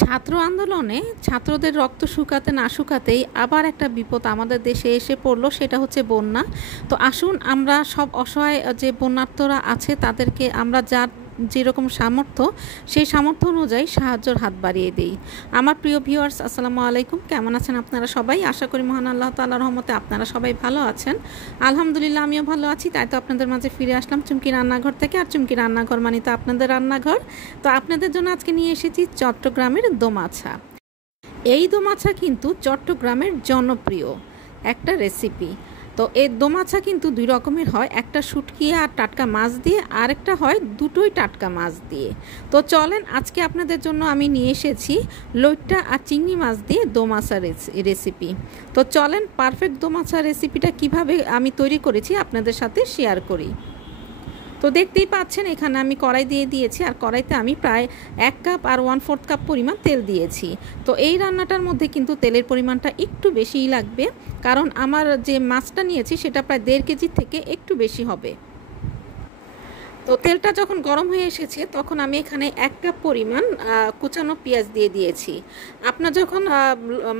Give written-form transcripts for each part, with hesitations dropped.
ছাত্র আন্দোলনে ছাত্রদের রক্ত শুকাতে না শুকাতেই আবার একটা বিপদ আমাদের দেশে এসে পড়লো, সেটা হচ্ছে বন্যা। তো আসুন আমরা সব অসহায় যে বন্যার্তরা আছে তাদেরকে আমরা যার যেরকম সামর্থ্য সেই সামর্থ্য অনুযায়ী সাহায্যের হাত বাড়িয়ে দিই। আমার প্রিয় ভিউয়ার্স, আসসালামু আলাইকুম। কেমন আছেন আপনারা সবাই? আশা করি মহান আল্লাহ তাআলার রহমতে আপনারা সবাই ভালো আছেন। আলহামদুলিল্লাহ, আমিও ভালো আছি। তাই তো আপনাদের মাঝে ফিরে আসলাম চুমকি রান্নাঘর থেকে। আর চুমকি রান্নাঘর মানে তো আপনাদের রান্নাঘর। তো আপনাদের জন্য আজকে নিয়ে এসেছি চট্টগ্রামের দোমাছা। এই দোমাছা কিন্তু চট্টগ্রামের জনপ্রিয় একটা রেসিপি। তো এই দোমাছা কিন্তু দুই রকমের হয়, একটা শুটকি আর টাটকা মাছ দিয়ে, আর একটা হয় দুটোই টাটকা মাছ দিয়ে। তো চলেন, আজকে আপনাদের জন্য আমি নিয়ে এসেছি লইট্টা আর চিংড়ি মাছ দিয়ে দোমাছা রেসিপি। তো চলেন পারফেক্ট দোমাছা রেসিপিটা কিভাবে আমি তৈরি করেছি আপনাদের সাথে শেয়ার করি। তো দেখতেই পাচ্ছেন এখানে আমি কড়াই দিয়ে দিয়েছি, আর কড়াইতে আমি প্রায় 1 কাপ আর 1/4 কাপ পরিমাণ তেল দিয়েছি। তো এই রান্নাটার মধ্যে কিন্তু তেলের পরিমাণটা একটু বেশিই লাগবে, কারণ আমার যে মাছটা নিয়েছি সেটা প্রায় 1.5 কেজি থেকে একটু বেশি হবে। তো তেলটা যখন গরম হয়ে এসেছে তখন আমি এখানে 1 কাপ পরিমাণ কুচানো পেঁয়াজ দিয়ে দিয়েছি। আপনার যখন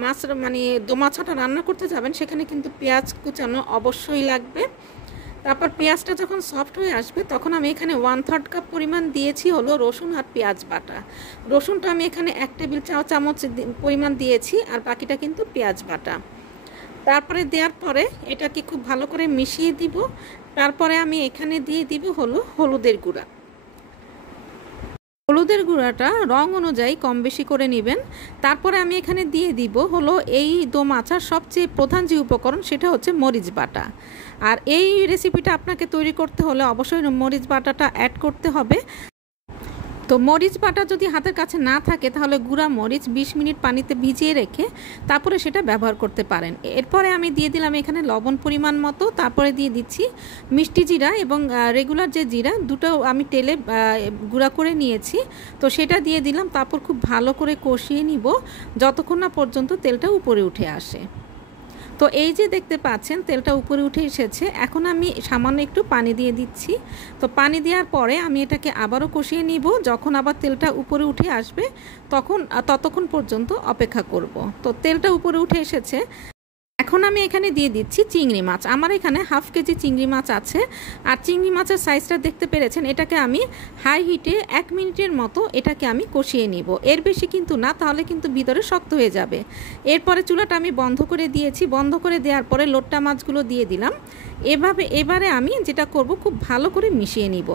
মাছ মানে দোমাছাটা রান্না করতে যাবেন সেখানে কিন্তু পেঁয়াজ কুচানো অবশ্যই লাগবে। তারপর পেঁয়াজটা যখন সফট হয়ে আসবে তখন আমি এখানে 1/3 কাপ পরিমাণ দিয়েছি হলো রসুন আর পেঁয়াজ বাটা। রসুনটা আমি এখানে 1 টেবিল চামচ পরিমাণ দিয়েছি, আর বাকিটা কিন্তু পেঁয়াজ বাটা। তারপরে দেওয়ার পরে এটাকে খুব ভালো করে মিশিয়ে দিব। তারপরে আমি এখানে দিয়ে দিব হলো হলুদের গুঁড়া। হলুদের গুঁড়াটা রং অনুযায়ী কম বেশি করে নেবেন। তারপরে আমি এখানে দিয়ে দিব হলো এই দোমাছার সবচেয়ে প্রধান যে উপকরণ সেটা হচ্ছে মরিচ বাটা। আর এই রেসিপিটা আপনাকে তৈরি করতে হলে অবশ্যই মরিচ বাটাটা অ্যাড করতে হবে। তো মরিচ বাটা যদি হাতের কাছে না থাকে তাহলে গুঁড়া মরিচ 20 মিনিট পানিতে ভিজিয়ে রেখে তারপরে সেটা ব্যবহার করতে পারেন। এরপরে আমি দিয়ে দিলাম এখানে লবণ পরিমাণ মতো। তারপরে দিয়ে দিচ্ছি মিষ্টি জিরা এবং রেগুলার যে জিরা, দুটো আমি তেলে গুঁড়া করে নিয়েছি। তো সেটা দিয়ে দিলাম। তারপর খুব ভালো করে কষিয়ে নিব যতক্ষণ না পর্যন্ত তেলটা উপরে উঠে আসে। তো এই যে দেখতে পাচ্ছেন তেলটা উপরে উঠে এসেছে, এখন আমি সামান্য একটু পানি দিয়ে দিচ্ছি। তো পানি দেওয়ার পরে আমি এটাকে আবারও কষিয়ে নিব। যখন আবার তেলটা উপরে উঠে আসবে ততক্ষণ পর্যন্ত অপেক্ষা করব। তো তেলটা উপরে উঠে এসেছে, এখন আমি এখানে দিয়ে দিচ্ছি চিংড়ি মাছ। আমার এখানে 1/2 কেজি চিংড়ি মাছ আছে। আর চিংড়ি মাছের সাইজটা দেখতে পেরেছেন। এটাকে আমি হাই হিটে 1 মিনিটের মতো এটাকে আমি কষিয়ে নিব, এর বেশি কিন্তু না, তাহলে কিন্তু ভিতরে শক্ত হয়ে যাবে। এরপরে চুলাটা আমি বন্ধ করে দিয়েছি। বন্ধ করে দেওয়ার পরে লোট্টা মাছগুলো দিয়ে দিলাম। এবারে আমি যেটা করব খুব ভালো করে মিশিয়ে নিব।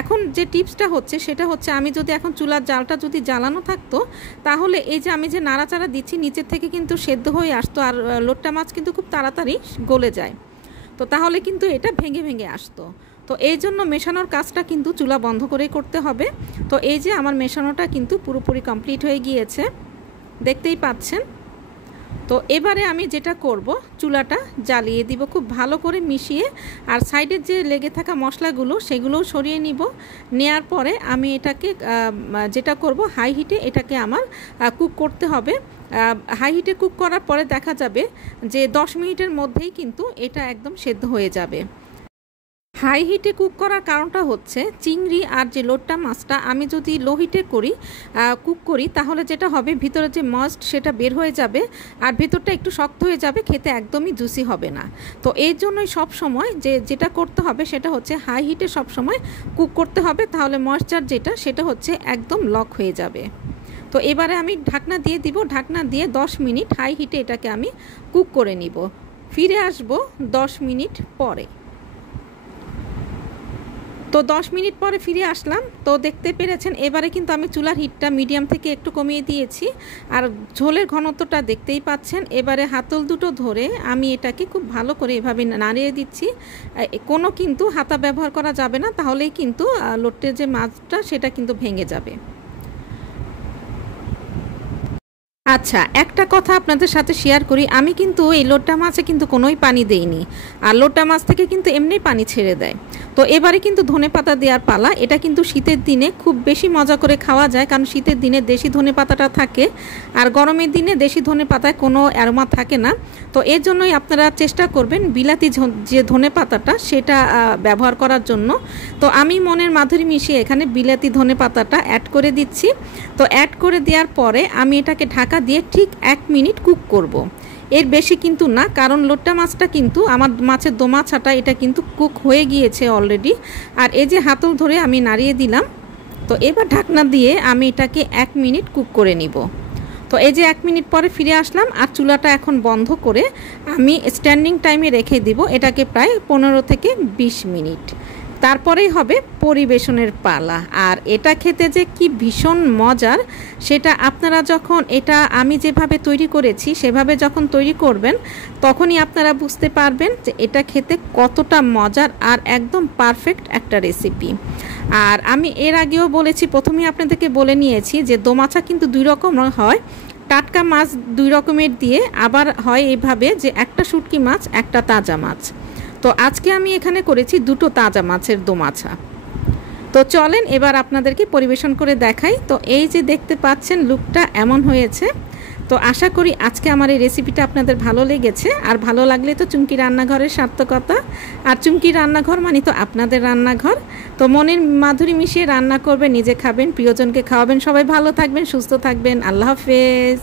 এখন যে টিপসটা হচ্ছে সেটা হচ্ছে, আমি যদি এখন চুলার জালটা যদি জ্বালানো থাকতো তাহলে এই যে আমি যে নাড়াচাড়া দিচ্ছি নিচের থেকে কিন্তু সেদ্ধ হয়ে আসতো, আর লোট্টা মাছ কিন্তু খুব তাড়াতাড়ি গলে যায়। তো তাহলে কিন্তু এটা ভেঙে ভেঙে আসতো। তো এই জন্য মেশানোর কাজটা কিন্তু চুলা বন্ধ করেই করতে হবে। তো এই যে আমার মেশানোটা কিন্তু পুরোপুরি কমপ্লিট হয়ে গিয়েছে, দেখতেই পাচ্ছেন। তো এবারে আমি যেটা করব, চুলাটা জ্বালিয়ে দিব খুব ভালো করে মিশিয়ে, আর সাইডের যে লেগে থাকা মশলাগুলো সেগুলোও সরিয়ে নিব। নেয়ার পরে আমি এটাকে যেটা করব হাই হিটে এটাকে আমার কুক করতে হবে। হাই হিটে কুক করার পরে দেখা যাবে যে 10 মিনিটের মধ্যেই কিন্তু এটা একদম সেদ্ধ হয়ে যাবে। হাই হিটে কুক করার কারণটা হচ্ছে চিংড়ি আর যে লোট্টা মাছটা আমি যদি লো হিটে কুক করি তাহলে যেটা হবে ভিতরে যে ময়েস্ট সেটা বের হয়ে যাবে, আর ভিতরটা একটু শক্ত হয়ে যাবে, খেতে একদমই জুসি হবে না। তো এই জন্যই সব সময় যেটা করতে হবে সেটা হচ্ছে হাই হিটে সব সময় কুক করতে হবে, তাহলে ময়েশ্চার সেটা হচ্ছে একদম লক হয়ে যাবে। তো এবারে আমি ঢাকনা দিয়ে দিব। ঢাকনা দিয়ে 10 মিনিট হাই হিটে এটাকে আমি কুক করে নিব। ফিরে আসব 10 মিনিট পরে। তো 10 মিনিট পরে ফিরে আসলাম। তো দেখতে পেরেছেন এবারে কিন্তু আমি চুলার হিটটা মিডিয়াম থেকে একটু কমিয়ে দিয়েছি, আর ঝোলের ঘনত্বটা দেখতেই পাচ্ছেন। এবারে হাতল দুটো ধরে আমি এটাকে খুব ভালো করে এভাবে নাড়িয়ে দিচ্ছি। কোনো কিন্তু হাতা ব্যবহার করা যাবে না, তাহলেই কিন্তু লোট্টের যে মাছটা সেটা কিন্তু ভেঙে যাবে। আচ্ছা, একটা কথা আপনাদের সাথে শেয়ার করি, আমি কিন্তু এই লোট্টা মাছে কিন্তু কোনোই পানি দেইনি, আর লোট্টা মাছ থেকে কিন্তু এমনি পানি ছেড়ে দেয়। তো এবারে কিন্তু ধনেপাতা দেওয়ার পালা। এটা কিন্তু শীতের দিনে খুব বেশি মজা করে খাওয়া যায়, কারণ শীতের দিনে দেশি ধনেপাতাটা থাকে, আর গরমের দিনে দেশি ধনেপাতায় কোনো অ্যারোমা থাকে না। তো এর জন্যই আপনারা চেষ্টা করবেন বিলাতি যে ধনেপাতাটা সেটা ব্যবহার করার জন্য। তো আমি মনের মাধুরী মিশিয়ে এখানে বিলাতি ধনেপাতাটা অ্যাড করে দিচ্ছি। তো অ্যাড করে দেওয়ার পরে আমি এটাকে ঢাকা দিয়ে ঠিক 1 মিনিট কুক করব। এর বেশি কিন্তু না, কারণ লোট্টা মাছটা কিন্তু আমার মাছের দোমাছাটা এটা কিন্তু কুক হয়ে গিয়েছে অলরেডি। আর এই যে হাতল ধরে আমি নাড়িয়ে দিলাম। তো এবার ঢাকনা দিয়ে আমি এটাকে 1 মিনিট কুক করে নিব। তো এই যে 1 মিনিট পরে ফিরে আসলাম, আর চুলাটা এখন বন্ধ করে আমি স্ট্যান্ডিং টাইমে রেখে দিব এটাকে প্রায় 15 থেকে 20 মিনিট। তারপরেই হবে পরিবেশনের পালা। আর এটা খেতে যে কি ভীষণ মজার, সেটা আপনারা যখন এটা আমি যেভাবে তৈরি করেছি সেভাবে যখন তৈরি করবেন তখনই আপনারা বুঝতে পারবেন যে এটা খেতে কতটা মজার আর একদম পারফেক্ট একটা রেসিপি। আর আমি এর আগেও বলেছি, প্রথমেই আপনাদেরকে বলে নিয়েছি যে দোমাছা কিন্তু 2 রকম হয়। টাটকা মাছ 2 রকমের দিয়ে, আবার হয় এইভাবে যে একটা শুটকি মাছ একটা তাজা মাছ। তো আজকে আমি এখানে করেছি 2টো তাজা মাছের দোমাছা। তো চলেন এবার আপনাদেরকে পরিবেশন করে দেখাই। তো এই যে দেখতে পাচ্ছেন লুকটা এমন হয়েছে। তো আশা করি আজকে আমার এই রেসিপিটা আপনাদের ভালো লেগেছে। আর ভালো লাগলে তো চুমকি রান্নাঘরের সার্থকতা, আর চুমকি রান্নাঘর মানে তো আপনাদের রান্নাঘর। তো মনের মাধুরী মিশিয়ে রান্না করবেন, নিজে খাবেন, প্রিয়জনকে খাওয়াবেন। সবাই ভালো থাকবেন, সুস্থ থাকবেন। আল্লাহ হাফেজ।